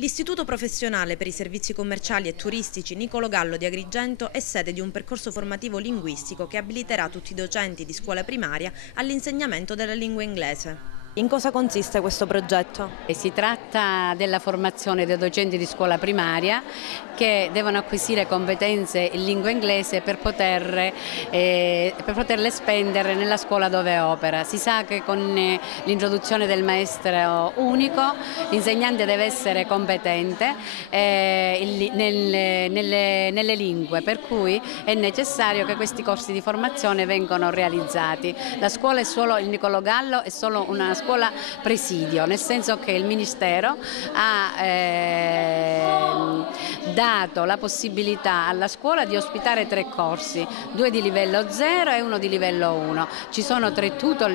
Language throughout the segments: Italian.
L'Istituto Professionale per i Servizi Commerciali e Turistici Niccolò Gallo di Agrigento è sede di un percorso formativo linguistico che abiliterà tutti i docenti di scuola primaria all'insegnamento della lingua inglese. In cosa consiste questo progetto? Si tratta della formazione dei docenti di scuola primaria che devono acquisire competenze in lingua inglese per poterle spendere nella scuola dove opera. Si sa che con l'introduzione del maestro unico l'insegnante deve essere competente nelle lingue, per cui è necessario che questi corsi di formazione vengano realizzati. La scuola il Niccolò Gallo è solo una scuola presidio, nel senso che il Ministero ha dato la possibilità alla scuola di ospitare 3 corsi, 2 di livello 0 e 1 di livello 1. Ci sono 3 tutor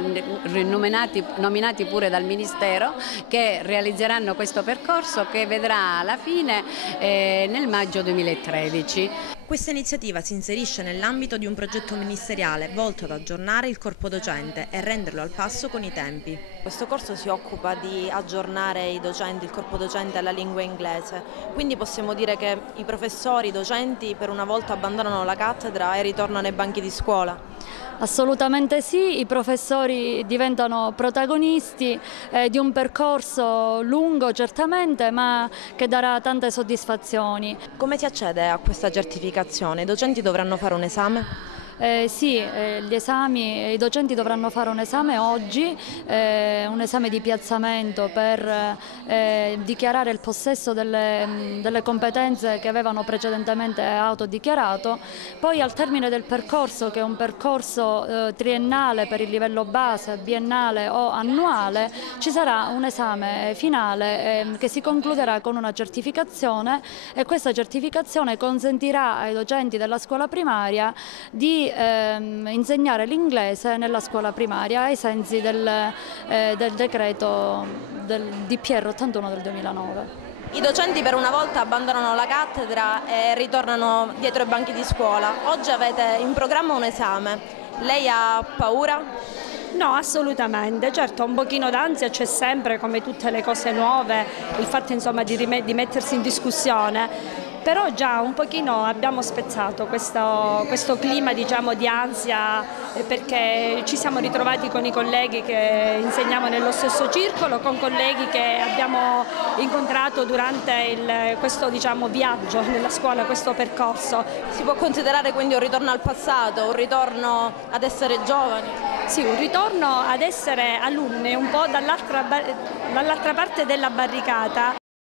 nominati pure dal Ministero che realizzeranno questo percorso che vedrà alla fine nel maggio 2013. Questa iniziativa si inserisce nell'ambito di un progetto ministeriale volto ad aggiornare il corpo docente e renderlo al passo con i tempi. Questo corso si occupa di aggiornare i docenti, il corpo docente alla lingua inglese, quindi possiamo dire che i professori, i docenti per una volta abbandonano la cattedra e ritornano ai banchi di scuola. Assolutamente sì, i professori diventano protagonisti di un percorso lungo certamente, ma che darà tante soddisfazioni. Come si accede a questa certificazione? I docenti dovranno fare un esame? Sì, i docenti dovranno fare un esame oggi, un esame di piazzamento per dichiarare il possesso delle competenze che avevano precedentemente autodichiarato. Poi al termine del percorso, che è un percorso triennale per il livello base, biennale o annuale, ci sarà un esame finale che si concluderà con una certificazione, e questa certificazione consentirà ai docenti della scuola primaria di insegnare l'inglese nella scuola primaria ai sensi del decreto del DPR 81 del 2009. I docenti per una volta abbandonano la cattedra e ritornano dietro i banchi di scuola. Oggi avete in programma un esame. Lei ha paura? No, assolutamente, certo un pochino d'ansia c'è sempre, come tutte le cose nuove, il fatto insomma di mettersi in discussione. Però già un pochino abbiamo spezzato questo clima, diciamo, di ansia, perché ci siamo ritrovati con i colleghi che insegniamo nello stesso circolo, con colleghi che abbiamo incontrato durante questo, diciamo, viaggio nella scuola, questo percorso. Si può considerare quindi un ritorno al passato, un ritorno ad essere giovani? Sì, un ritorno ad essere alunni un po' dall'altra parte della barricata.